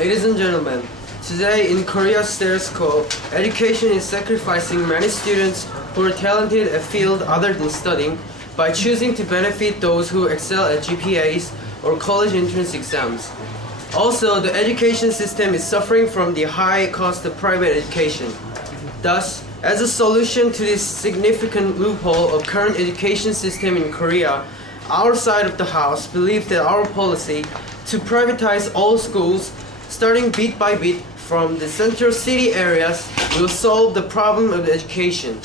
Ladies and gentlemen, today in Korea's status quo, education is sacrificing many students who are talented at a field other than studying by choosing to benefit those who excel at GPAs or college entrance exams. Also, the education system is suffering from the high cost of private education. Thus, as a solution to this significant loophole of current education system in Korea, our side of the house believes that our policy to privatize all schools, starting bit by bit from the central city areas, will solve the problem of education.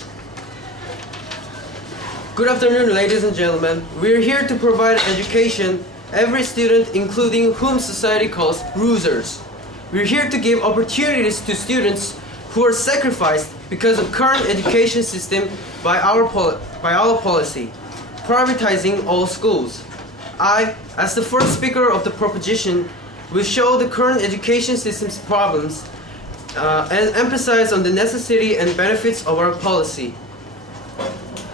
Good afternoon, ladies and gentlemen. We are here to provide education every student, including whom society calls losers. We are here to give opportunities to students who are sacrificed because of current education system by our policy, privatizing all schools. I, as the first speaker of the proposition, will show the current education system's problems and emphasize on the necessity and benefits of our policy.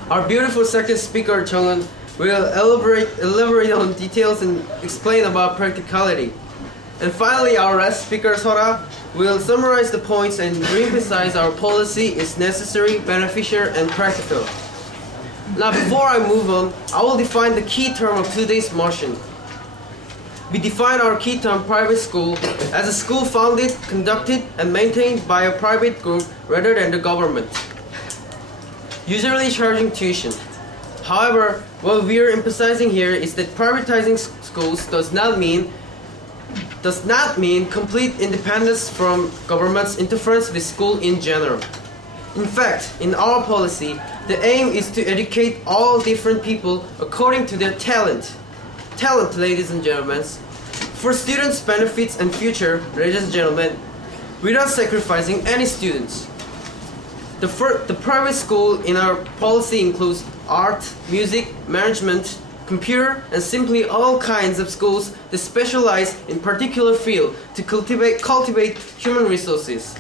Our beautiful second speaker, Jung-un, will elaborate on details and explain about practicality. And finally, our last speaker, Sora, will summarize the points and re-emphasize our policy is necessary, beneficial, and practical. Now, before I move on, I will define the key term of today's motion. We define our key term private school as a school founded, conducted, and maintained by a private group rather than the government, usually charging tuition. However, what we are emphasizing here is that privatizing schools does not mean complete independence from government's interference with school in general. In fact, in our policy, the aim is to educate all different people according to their talent. Talent, ladies and gentlemen, for students' benefits and future, ladies and gentlemen, without sacrificing any students. The private school in our policy includes art, music, management, computer, and simply all kinds of schools that specialize in particular field to cultivate human resources.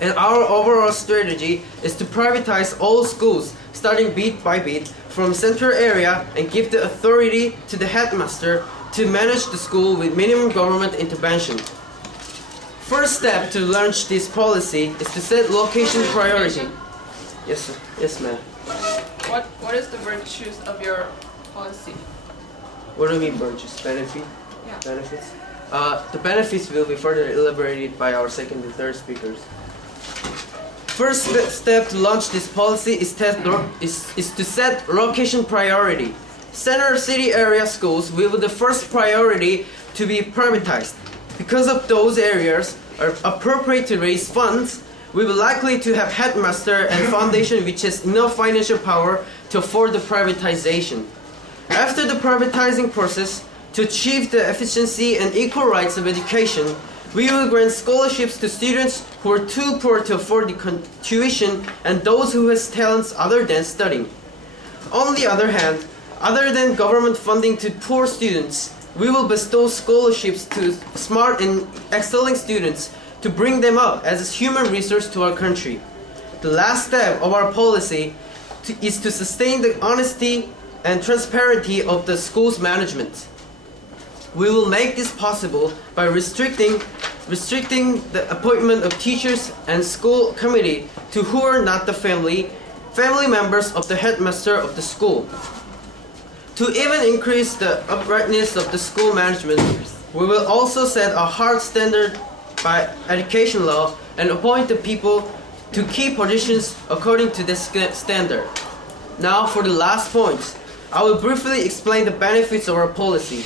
And our overall strategy is to privatize all schools, starting bit by bit from central area, and give the authority to the headmaster to manage the school with minimum government intervention. First step to launch this policy is to set location priority. Yes, sir. Yes, ma'am. What is the virtues of your policy? What do you mean virtues? Benefit? Yeah. Benefits? The benefits will be further elaborated by our second and third speakers. First step to launch this policy is to set location priority. Center city area schools will be the first priority to be privatized. Because of those areas are appropriate to raise funds, we will likely to have headmaster and foundation which has enough financial power to afford the privatization. After the privatizing process, to achieve the efficiency and equal rights of education, we will grant scholarships to students who are too poor to afford the tuition and those who has talents other than studying. On the other hand, other than government funding to poor students, we will bestow scholarships to smart and excelling students to bring them up as a human resource to our country. The last step of our policy is to sustain the honesty and transparency of the school's management. We will make this possible by restricting the appointment of teachers and school committee to who are not the family members of the headmaster of the school. To even increase the uprightness of the school management, we will also set a hard standard by education law and appoint the people to key positions according to this standard. Now for the last point, I will briefly explain the benefits of our policy.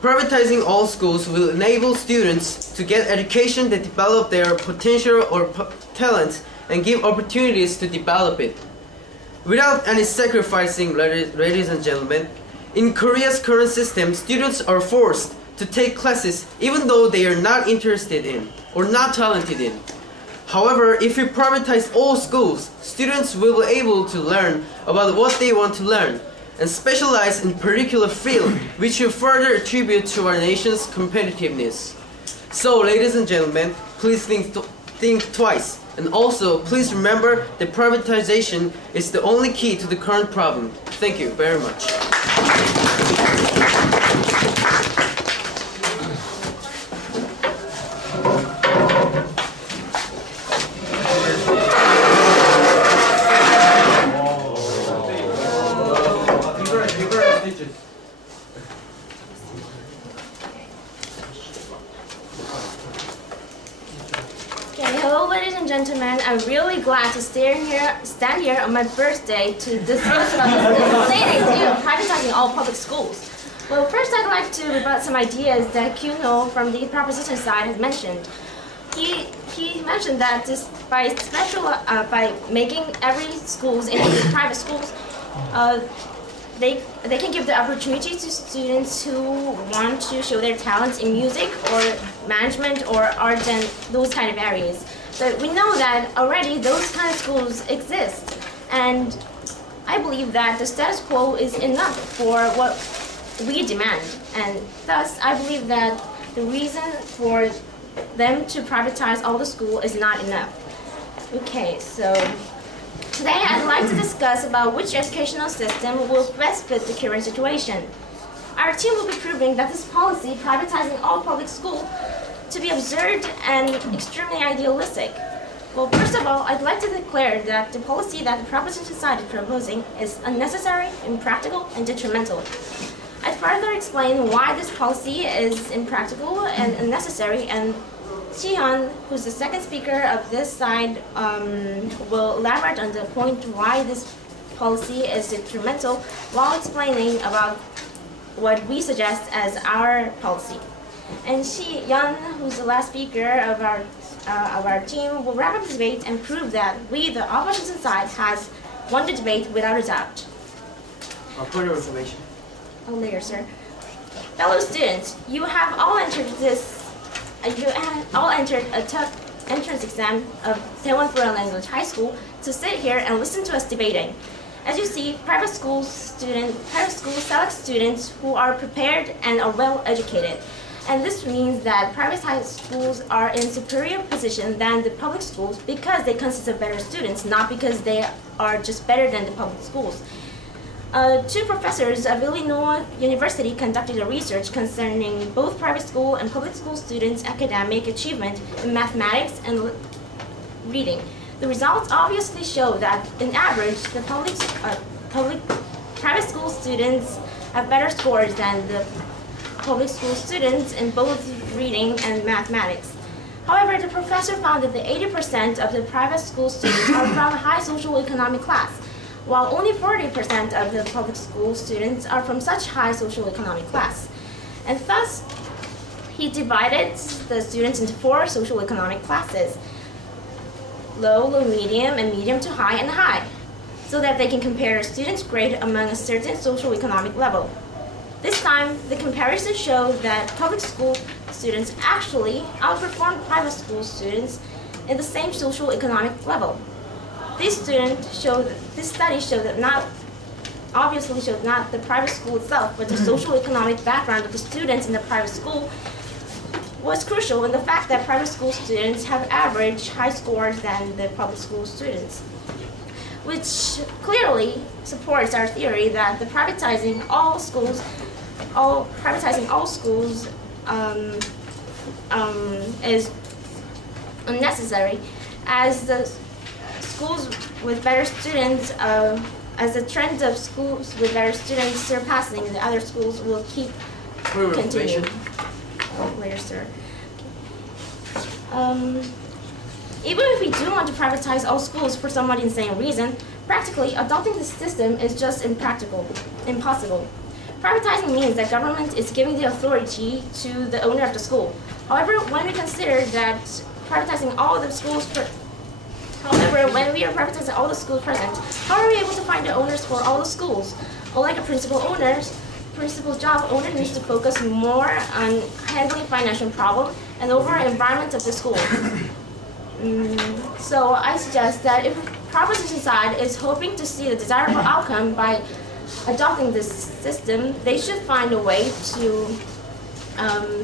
Privatizing all schools will enable students to get education that develop their potential or talent and give opportunities to develop it. Without any sacrificing, ladies and gentlemen, in Korea's current system, students are forced to take classes even though they are not interested in or not talented in. However, if we privatize all schools, students will be able to learn about what they want to learn and specialize in particular field, which will further attribute to our nation's competitiveness. So, ladies and gentlemen, please think twice. And also, please remember that privatization is the only key to the current problem. Thank you very much. to stand here on my birthday to discuss about this insane idea of privatizing all public schools. Well, first I'd like to rebut some ideas that Kuno from the proposition side has mentioned. He mentioned that by making every schools into private schools, they can give the opportunity to students who want to show their talents in music or management or art and those kind of areas. But we know that already those kind of schools exist, and I believe that the status quo is enough for what we demand, and thus I believe that the reason for them to privatize all the school is not enough. Okay, so today I'd like to discuss about which educational system will best fit the current situation. Our team will be proving that this policy, privatizing all public schools, to be absurd and extremely idealistic. Well, first of all, I'd like to declare that the policy that the proposition side is proposing is unnecessary, impractical, and detrimental. I'd further explain why this policy is impractical and unnecessary, and Jihyun, who's the second speaker of this side, will elaborate on the point why this policy is detrimental while explaining about what we suggest as our policy. And Jihyun, who's the last speaker of our team, will wrap up the debate and prove that we, the opposition side, has won the debate without a doubt. Point of information. Oh, later, sir. Fellow students, you have all entered a tough entrance exam of Daewon Foreign Language High School to sit here and listen to us debating. As you see, private schools select students who are prepared and are well educated. And this means that privatized schools are in superior position than the public schools because they consist of better students, not because they are just better than the public schools. Two professors of Illinois University conducted a research concerning both private school and public school students' academic achievement in mathematics and reading. The results obviously show that, in average, the private school students have better scores than the public school students in both reading and mathematics. However, the professor found that the 80% of the private school students are from a high social-economic class, while only 40% of the public school students are from such high social-economic class. And thus, he divided the students into 4 social-economic classes: low, low medium, and medium to high, and high, so that they can compare a student's grade among a certain social-economic level. This time, the comparison showed that public school students actually outperformed private school students in the same social-economic level. This study showed that not the private school itself, but the social-economic background of the students in the private school was crucial in the fact that private school students have average high scores than the public school students, which clearly supports our theory that the privatizing all schools is unnecessary, as the schools with better students, as the trend of schools with better students surpassing the other schools will keep continuing. Later, sir. Even if we do want to privatize all schools for somewhat insane reason, practically adopting this system is just impossible. Privatizing means that government is giving the authority to the owner of the school. However, when we consider that privatizing all the schools present, how are we able to find the owners for all the schools? Unlike a principal job owner needs to focus more on handling financial problem and overall environment of the school. So I suggest that if proposition side is hoping to see the desirable outcome by adopting this system, they should find a way to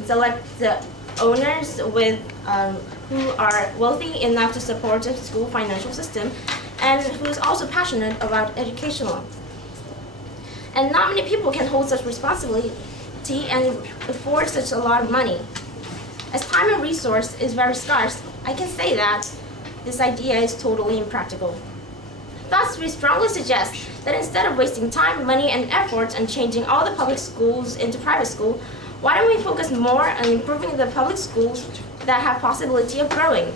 select the owners who are wealthy enough to support the school financial system and who is also passionate about educational. And not many people can hold such responsibility and afford such a lot of money. As time and resource is very scarce, I can say that this idea is totally impractical. Thus, we strongly suggest that instead of wasting time, money, and effort on changing all the public schools into private school, why don't we focus more on improving the public schools that have possibility of growing?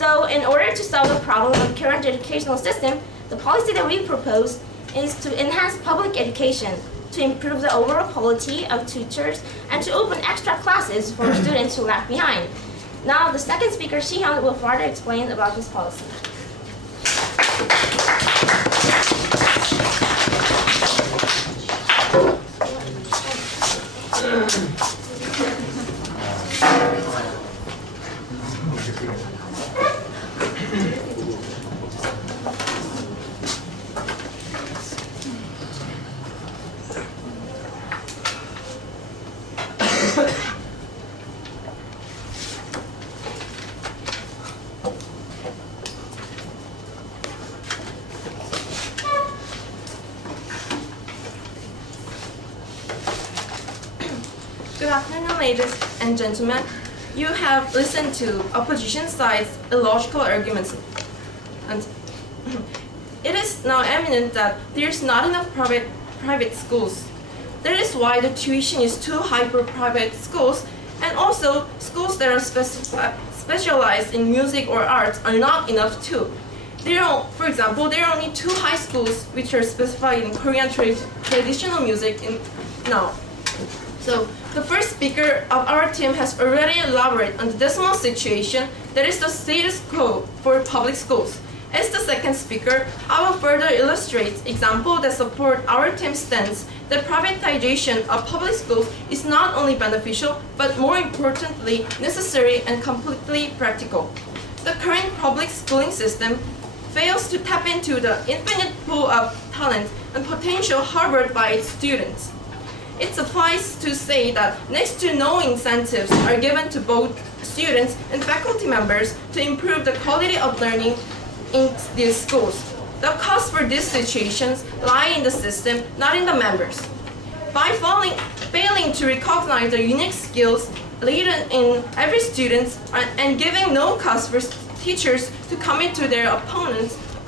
So in order to solve the problem of the current educational system, the policy that we propose is to enhance public education, to improve the overall quality of teachers, and to open extra classes for students who lag behind. Now, the second speaker, Shihyun, will further explain about this policy. Good afternoon, ladies and gentlemen. You have listened to opposition side's illogical arguments. And it is now evident that there is not enough private schools. That is why the tuition is too high for private schools, and also schools that are specialized in music or arts are not enough too. For example, there are only 2 high schools which are specified in Korean traditional music now. So, the first speaker of our team has already elaborated on the decimal situation that is the status quo for public schools. As the second speaker, I will further illustrate examples that support our team's stance that privatization of public schools is not only beneficial, but more importantly, necessary and completely practical. The current public schooling system fails to tap into the infinite pool of talent and potential harbored by its students. It suffices to say that next to no incentives are given to both students and faculty members to improve the quality of learning in these schools. The cause for these situations lie in the system, not in the members. By failing to recognize the unique skills latent in every student and giving no cause for teachers to commit to their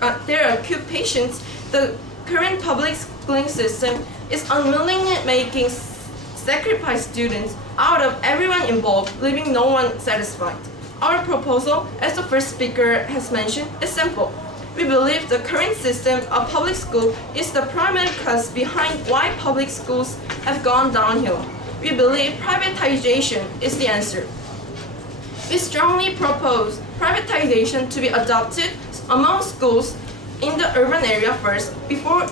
occupations, the current public schooling system is unwillingly making sacrifice students out of everyone involved, leaving no one satisfied. Our proposal, as the first speaker has mentioned, is simple. We believe the current system of public school is the primary cause behind why public schools have gone downhill. We believe privatization is the answer. We strongly propose privatization to be adopted among schools in the urban area first, before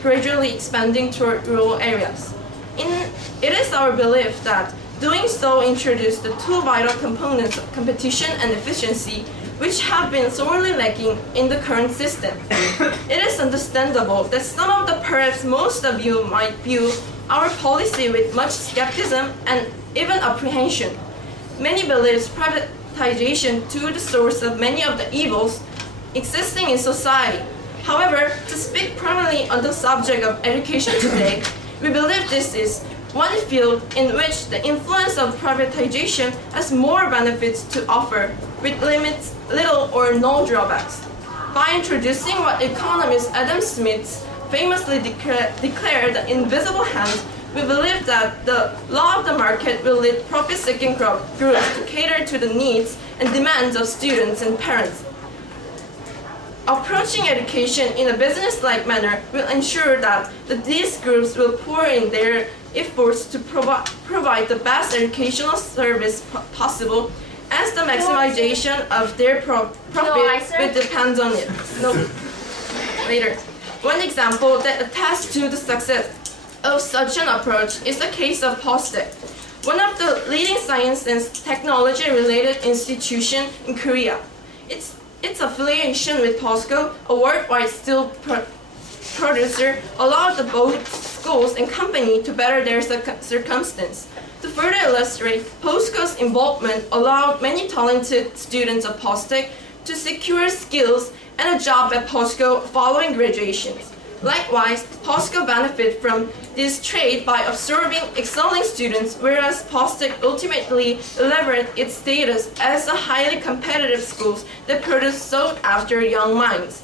gradually expanding toward rural areas. It is our belief that doing so introduces the 2 vital components of competition and efficiency, which have been sorely lacking in the current system. It is understandable that some of the perhaps most of you might view our policy with much skepticism and even apprehension. Many believe privatization to be the source of many of the evils existing in society. However, to speak primarily on the subject of education today, we believe this is one field in which the influence of privatization has more benefits to offer, with little or no drawbacks. By introducing what economist Adam Smith famously declared the invisible hand, we believe that the law of the market will lead profit-seeking groups to cater to the needs and demands of students and parents. Approaching education in a business-like manner will ensure that these groups will pour in their efforts to provide the best educational service possible, as the maximization of their profit will depend on it. Later. One example that attests to the success of such an approach is the case of POSTECH, one of the leading science and technology-related institutions in Korea. Its affiliation with POSCO, a worldwide steel producer, allowed both schools and company to better their circumstance. To further illustrate, POSCO's involvement allowed many talented students of POSTECH to secure skills and a job at POSCO following graduations. Likewise, POSCO benefited from this trade by absorbing excelling students, whereas POSTECH ultimately elevated its status as a highly competitive school that produced sought-after young minds.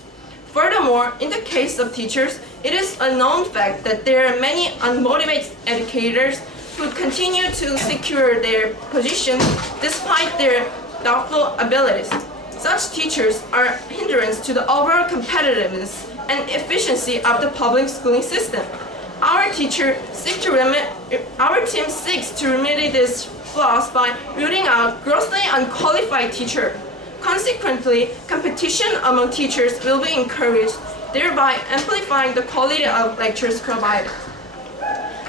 Furthermore, in the case of teachers, it is a known fact that there are many unmotivated educators who continue to secure their positions despite their doubtful abilities. Such teachers are a hindrance to the overall competitiveness and efficiency of the public schooling system. Our team seeks to remedy these flaws by rooting out grossly unqualified teachers. Consequently, competition among teachers will be encouraged, thereby amplifying the quality of lectures provided.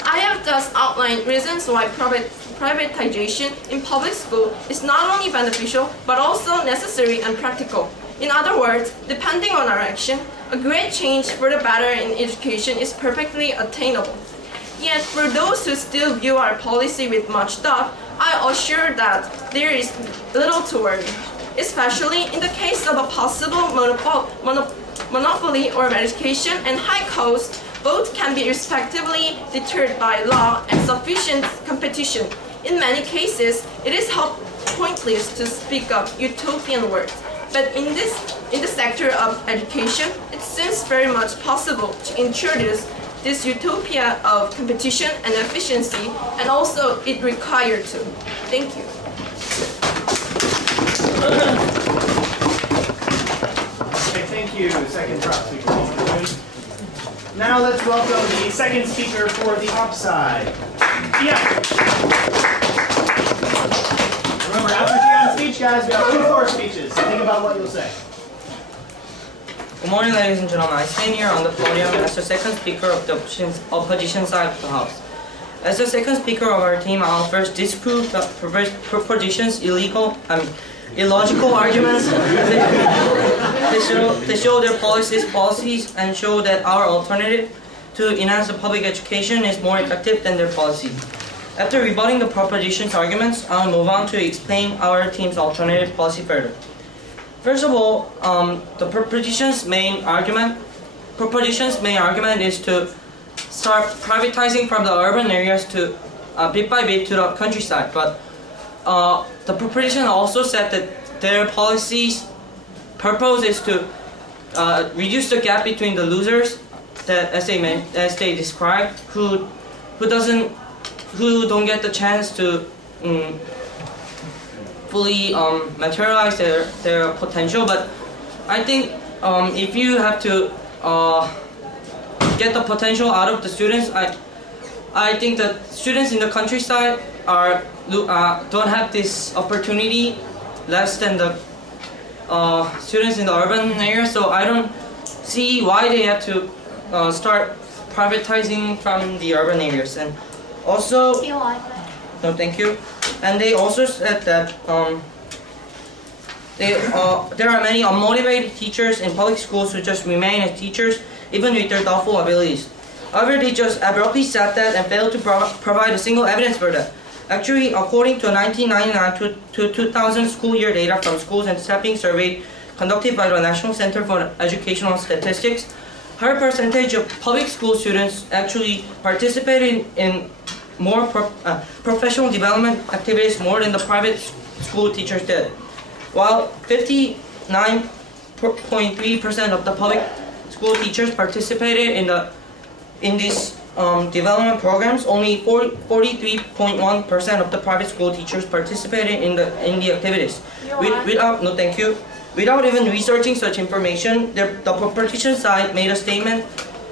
I have thus outlined reasons why privatization in public school is not only beneficial but also necessary and practical. In other words, depending on our action, a great change for the better in education is perfectly attainable. Yet, for those who still view our policy with much doubt, I assure that there is little to worry, especially in the case of a possible monopoly or education and high cost. Both can be respectively deterred by law and sufficient competition. In many cases, it is pointless to speak of utopian words, but in the sector of education, it seems very much possible to introduce this utopia of competition and efficiency, and also it required to. Thank you. Okay, thank you, second prop speaker. Now let's welcome the second speaker for the upside. Yeah. Remember, after Daewon's speech, guys, we have 2 more speeches. So think about what you'll say. Good morning, ladies and gentlemen. I stand here on the podium as the second speaker of the opposition side of the House. As the second speaker of our team, I'll first disprove the proposition's illogical arguments. They show their policies and show that our alternative to enhance the public education is more effective than their policy. After rebutting the proposition's arguments, I'll move on to explain our team's alternative policy further. First of all, the proposition's main argument is to start privatizing from the urban areas to bit by bit to the countryside. But the proposition also said that their policy's purpose is to reduce the gap between the losers, that as they described, who don't get the chance to fully materialize their potential. But I think if you have to get the potential out of the students, I think that students in the countryside don't have this opportunity less than the students in the urban area. So I don't see why they have to start privatizing from the urban areas. And also, no, thank you. And they also said that there are many unmotivated teachers in public schools who just remain as teachers even with their doubtful abilities. However, they just abruptly said that and failed to provide a single evidence for that. Actually, according to 1999 to 2000 school year data from schools and staff being surveyed conducted by the National Center for Educational Statistics, higher percentage of public school students actually participated in more professional development activities more than the private school teachers did. While 59.3% of the public school teachers participated in these development programs, only 43.1% of the private school teachers participated in the activities. Without even researching such information, the proposition side made a statement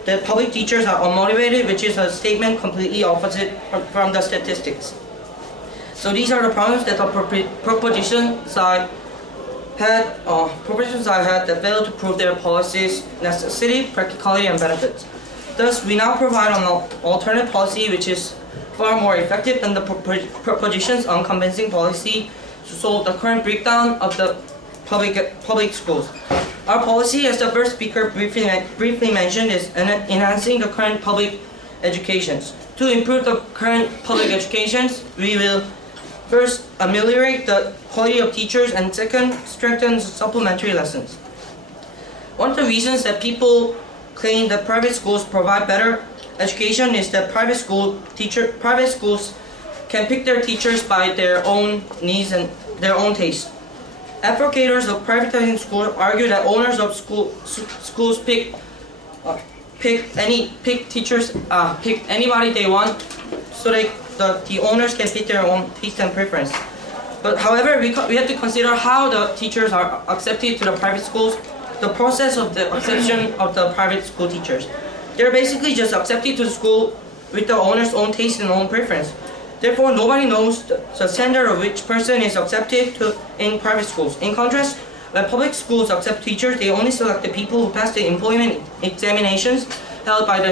that public teachers are unmotivated, which is a statement completely opposite from the statistics. So these are the problems that the proposition side had that failed to prove their policies' necessity, practicality, and benefits. Thus, we now provide an alternate policy which is far more effective than the proposition's unconvincing policy to solve the current breakdown of the public schools. Our policy, as the first speaker briefly mentioned, is enhancing the current public educations. To improve the current public educations, we will first ameliorate the quality of teachers, and second, strengthen supplementary lessons. One of the reasons that people claim that private schools provide better education is that private schools can pick their teachers by their own needs and their own taste. Advocates of privatizing schools argue that owners of schools pick anybody they want, so the owners can pick their own taste and preference. But however, we have to consider how the teachers are accepted to the private schools, the process of the acceptance of the private school teachers. They're basically just accepted to the school with the owner's own taste and own preference. Therefore, nobody knows the standard of which person is accepted to in private schools. In contrast, when public schools accept teachers, they only select the people who pass the employment examinations held by the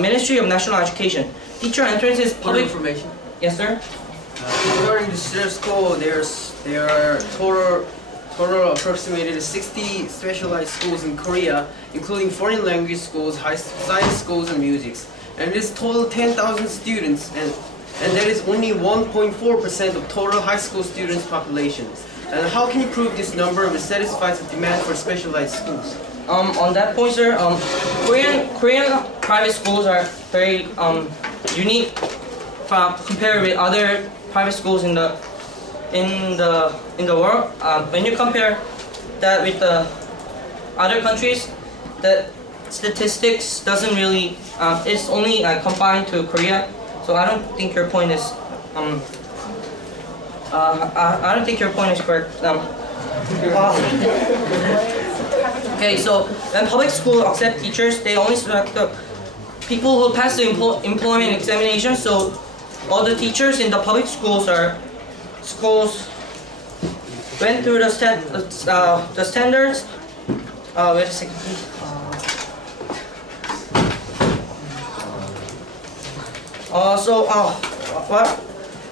Ministry of National Education. Teacher entrance is Public public. information. Yes, sir. Regarding the status school, there are total approximately 60 specialized schools in Korea, including foreign language schools, high science schools, and musics. And it is total 10,000 students, and that is only 1.4% of total high school students population. And how can you prove this number will satisfy the demand for specialized schools? On that point, sir, Korean private schools are very unique compared with other private schools in the world. When you compare that with the other countries, the statistics doesn't really. It's only confined to Korea. So I don't think your point is. I don't think your point is correct. Okay, so when public schools accept teachers, they only select the people who pass the employment examination. So all the teachers in the public schools went through the standards. Wait a second, please.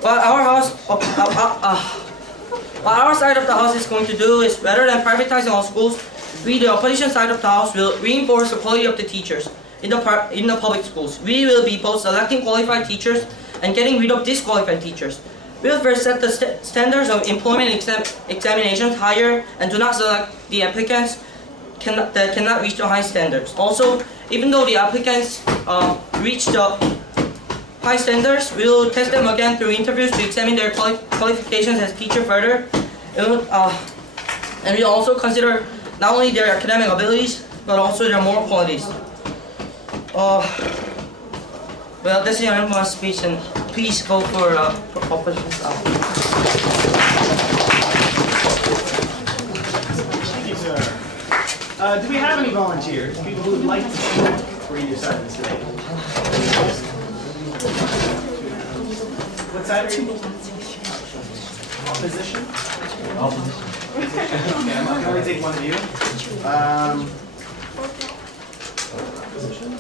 What our side of the house is going to do is, rather than privatizing all schools, we, the opposition side of the house, will reinforce the quality of the teachers in the public schools. We will be both selecting qualified teachers and getting rid of disqualified teachers. We will first set the standards of employment examinations higher and do not select the applicants that cannot reach the high standards. Also, even though the applicants reach the high standards, we will test them again through interviews to examine their qualifications as teacher further. And we will also consider not only their academic abilities, but also their moral qualities. Well, that's the end of my speech, and please vote for opposition side. Thank you, sir. Do we have any volunteers? People who would like to speak for either side of this debate? What side are you? Opposition? Okay, I can only take one of you. Opposition?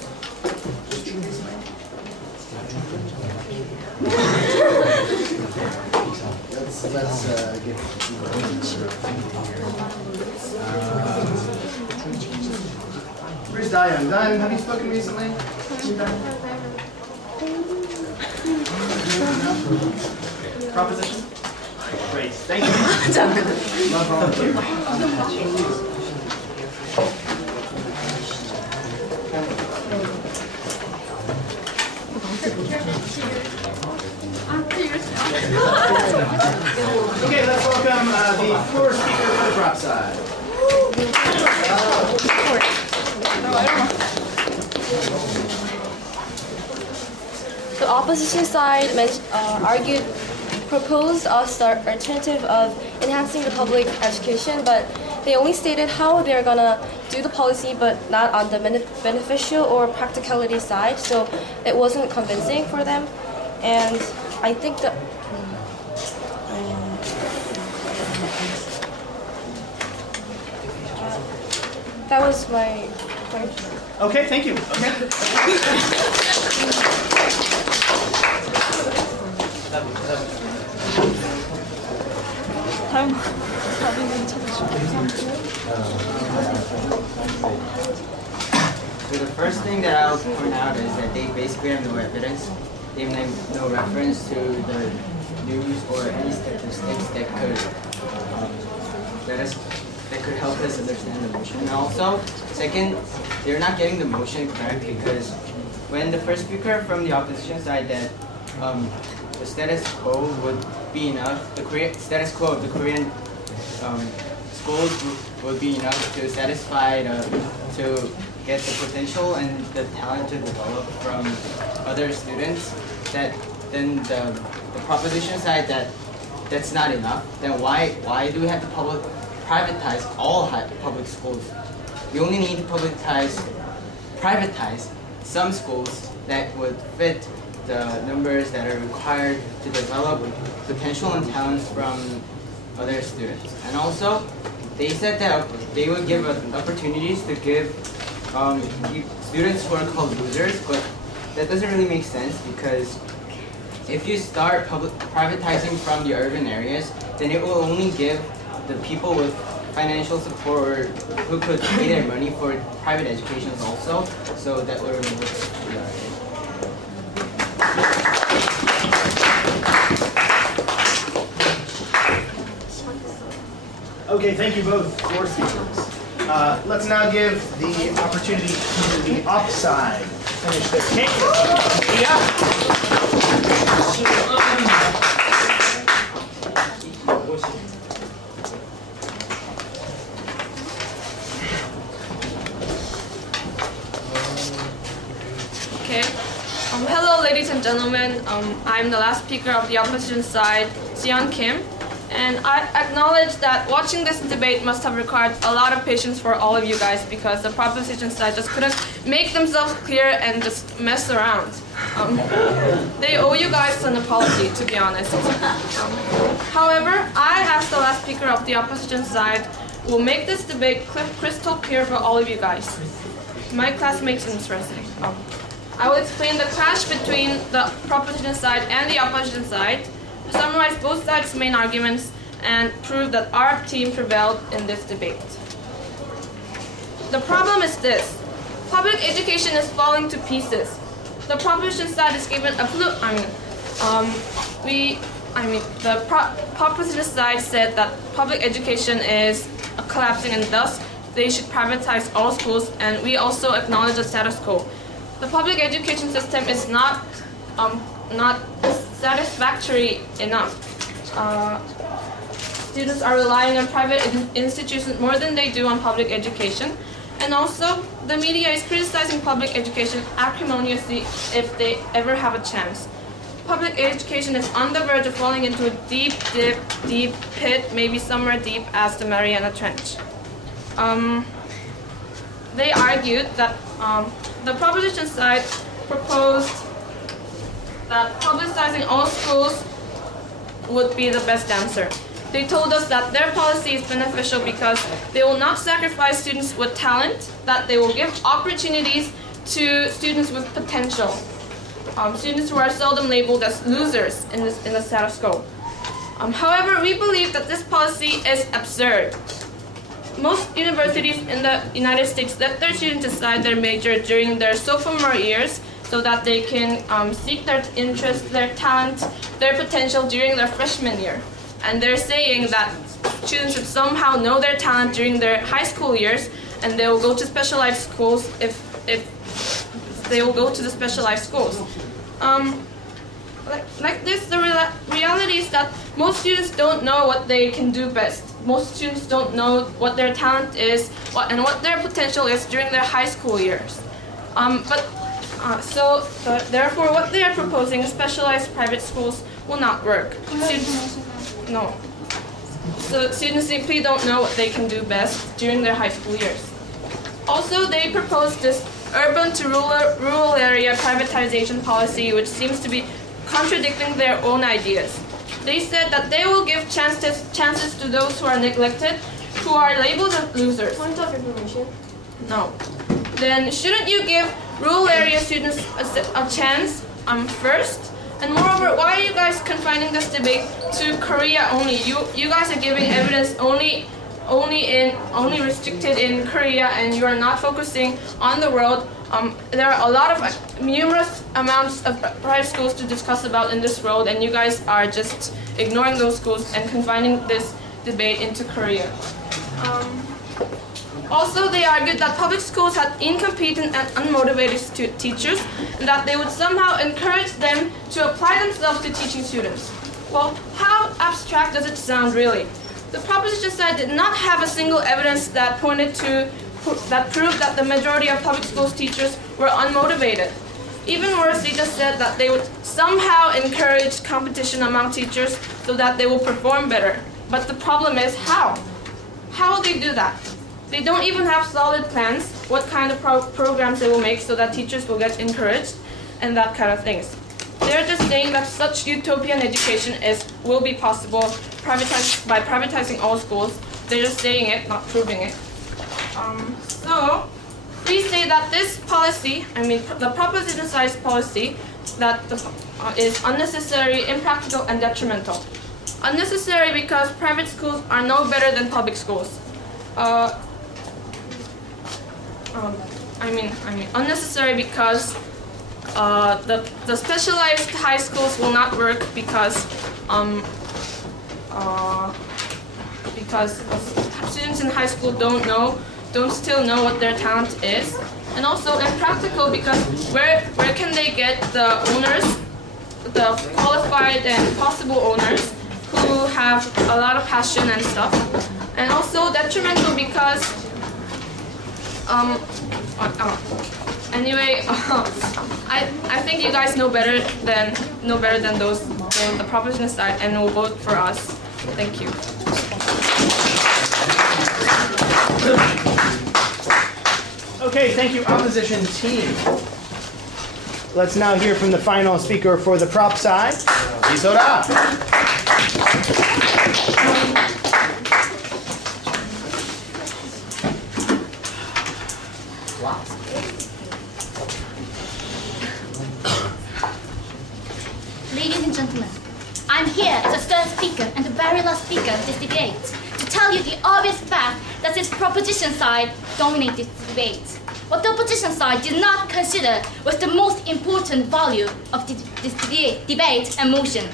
Let's get where's Daewon? Daewon, have you spoken recently? Proposition? Great, thank you. Love volunteer. Okay, let's welcome the floor speaker for the prop side. The opposition side proposed us the alternative of enhancing the public education, but they only stated how they're gonna do the policy, but not on the beneficial or practicality side. So it wasn't convincing for them, and I think that. That was my point. Okay, thank you. Okay. So the first thing that I'll point out is that they basically have no evidence. They have no reference to the news or any statistics that could help us understand the motion. And also, second, they're not getting the motion correct because when the first speaker from the opposition side that the status quo would be enough, the status quo of the Korean schools would be enough to satisfy to get the potential and the talent to develop from other students, that then the proposition side that that's not enough, then why do we have to privatize all public schools? We only need to privatize some schools that would fit the numbers that are required to develop potential and talents from other students. And also, they said that they would give opportunities to give students who are called losers, but that doesn't really make sense, because if you start privatizing from the urban areas, then it will only give the people with financial support or who could pay their money for private educations also, so that would remove the Okay, thank you both for speakers. Let's now give the opportunity to the offside to finish their case. Yeah. Okay. Hello, ladies and gentlemen. I'm the last speaker of the opposition side, Seon Kim. And I acknowledge that watching this debate must have required a lot of patience for all of you guys, because the proposition side just couldn't make themselves clear and just mess around. They owe you guys an apology, to be honest. However, I, as the last speaker of the opposition side, will make this debate crystal clear for all of you guys. My classmates in Reznick. I will explain the clash between the proposition side and the opposition side, summarize both sides' main arguments, and prove that our team prevailed in this debate. The problem is this: public education is falling to pieces. The proposition side is given a proposition side said that public education is collapsing and thus they should privatize all schools, and we also acknowledge the status quo. The public education system is not satisfactory enough. Students are relying on private institutions more than they do on public education. And also, the media is criticizing public education acrimoniously if they ever have a chance. Public education is on the verge of falling into a deep pit, maybe somewhere deep as the Mariana Trench. They argued that the proposition side proposed that publicizing all schools would be the best answer. They told us that their policy is beneficial because they will not sacrifice students with talent, that they will give opportunities to students with potential, students who are seldom labeled as losers in the status quo. However, we believe that this policy is absurd. Most universities in the United States let their students decide their major during their sophomore years, so that they can seek their interest, their talent, their potential during their freshman year. And they're saying that students should somehow know their talent during their high school years, and they will go to specialized schools if they will go to the specialized schools. Like this, the reality is that most students don't know what they can do best. Most students don't know what their talent is and what their potential is during their high school years. Therefore, what they are proposing, specialized private schools, will not work. Students simply don't know what they can do best during their high school years. Also, they propose this urban to rural area privatization policy, which seems to be contradicting their own ideas. They said that they will give chances to those who are neglected, who are labeled as losers. Point of information. No. Then shouldn't you give rural area students a chance first? And moreover, why are you guys confining this debate to Korea only? You guys are giving evidence only restricted in Korea, and you are not focusing on the world. There are a lot of numerous amounts of private schools to discuss about in this world, and you guys are just ignoring those schools and confining this debate into Korea. Also, they argued that public schools had incompetent and unmotivated teachers, and that they would somehow encourage them to apply themselves to teaching students. Well, how abstract does it sound, really? The proposition side did not have a single evidence that proved that the majority of public schools teachers were unmotivated. Even worse, they just said that they would somehow encourage competition among teachers so that they will perform better. But the problem is how? How will they do that? They don't even have solid plans, what kind of programs they will make so that teachers will get encouraged and that kind of things. They're just saying that such utopian education will be possible by privatizing all schools. They're just saying it, not proving it. So we say that this policy, the proposition size policy, that is unnecessary, impractical, and detrimental. Unnecessary because private schools are no better than public schools. Unnecessary because the specialized high schools will not work because students in high school don't still know what their talent is, and also impractical because where can they get the owners, the qualified and possible owners who have a lot of passion and stuff, and also detrimental because I think you guys know better than the proposition side and will vote for us. Thank you. Okay, thank you, opposition team. Let's now hear from the final speaker for the prop side. Isora. Ladies and gentlemen, I'm here as a third speaker and the very last speaker of this debate to tell you the obvious fact that this proposition side dominates this debate. What the opposition side did not consider was the most important value of this debate and motion,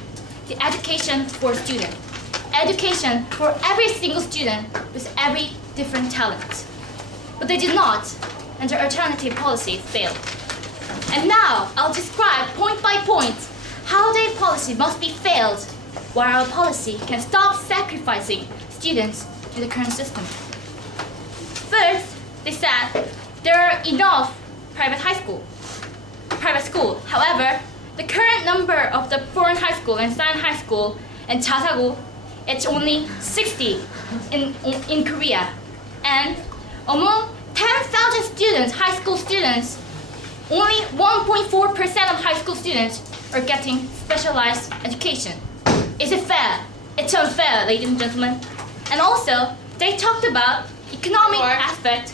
the education for students. Education for every single student with every different talent. But they did not, and their alternative policies failed. And now I'll describe point by point how their policy must be failed, while our policy can stop sacrificing students in the current system. First, they said there are enough private school. However, the current number of the foreign high school and science high school and Chasagu, it's only 60 in Korea. And among 10,000 students, high school students, only 1.4% of high school students are getting specialized education. Is it fair? It's unfair, ladies and gentlemen. And also, they talked about economic aspect.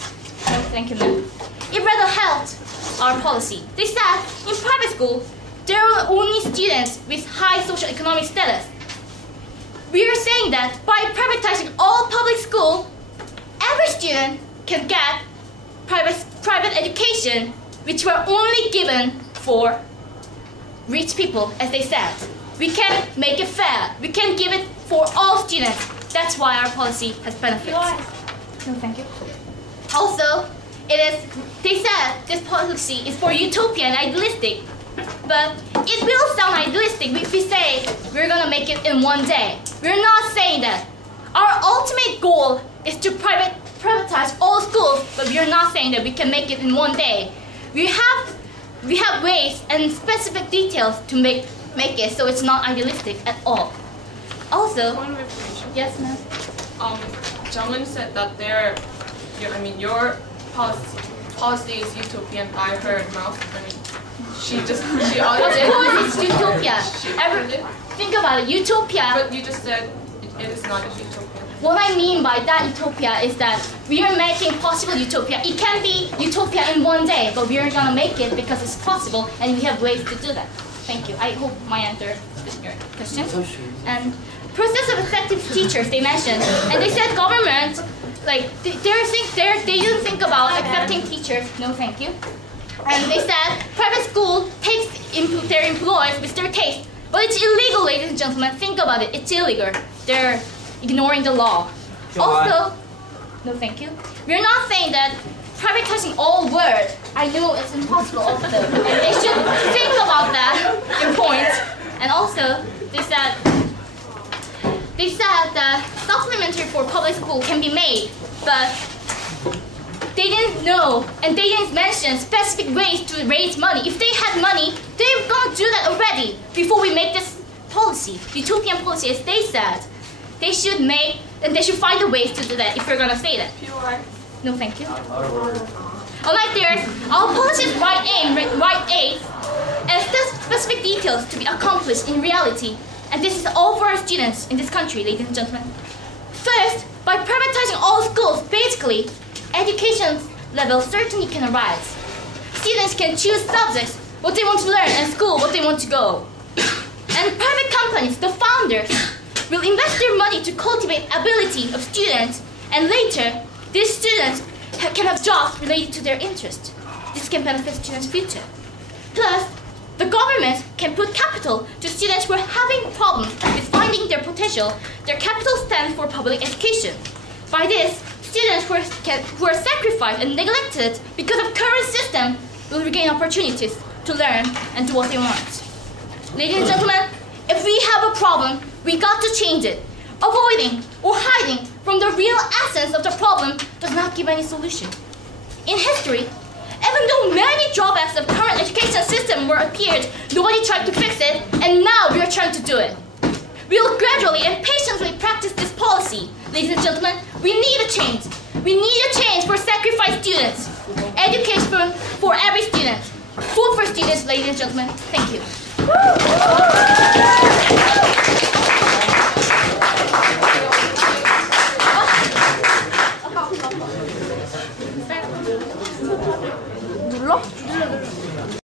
Oh, thank you, ma'am. It rather helped our policy. They said in private school, there are only students with high social economic status. We are saying that by privatizing all public school, every student can get private education, which were only given for rich people, as they said. We can make it fair. We can give it for all students. That's why our policy has benefits. No, thank you. Also, they said this policy is for utopia and idealistic. But it will sound idealistic if we say we're gonna make it in one day. We're not saying that. Our ultimate goal is to privatize all schools, but we're not saying that we can make it in one day. We have ways and specific details to make it so it's not idealistic at all. Also, Point of information. Yes, ma'am. Jungin said that your policy is utopian by her mouth. She Of course, it's utopia. Think about it, utopia. But you just said it is not a utopia. What I mean by that utopia is that we are making possible utopia. It can be utopia in one day, but we are gonna make it because it's possible, and we have ways to do that. Thank you. I hope my answer is your question. And process of effective teachers they mentioned, and they said government, like they didn't think about accepting teachers. No, thank you. And they said private school takes their employees with their taste, but it's illegal, ladies and gentlemen. Think about it. It's illegal. They're ignoring the law. Also, no, thank you. We're not saying that privatizing all words. I know it's impossible also, and they should think about that in points. And also, they said that supplementary for public school can be made, but They didn't know, and they didn't mention specific ways to raise money. If they had money, they're gonna do that already before we make this policy, utopian policy, as they said. They should make, and they should find the ways to do that if we're gonna say that. No, thank you. Unlike theirs, our policy is right aim, right aids, and specific details to be accomplished in reality. And this is all for our students in this country, ladies and gentlemen. First, by privatizing all schools, basically, education level certainly can arise. Students can choose subjects, what they want to learn, and school, what they want to go. And private companies, the founders, will invest their money to cultivate ability of students, and later, these students can have jobs related to their interest. This can benefit students' future. Plus, the government can put capital to students who are having problems with finding their potential. Their capital stands for public education. By this, students who are sacrificed and neglected because of current system will regain opportunities to learn and do what they want. Ladies and gentlemen, if we have a problem, we got to change it. Avoiding or hiding from the real essence of the problem does not give any solution. In history, even though many drawbacks of current education system were appeared, nobody tried to fix it, and now we are trying to do it. We will gradually and patiently practice this policy. Ladies and gentlemen, we need a change. We need a change for sacrificed students. Education for every student. Food for students, ladies and gentlemen. Thank you.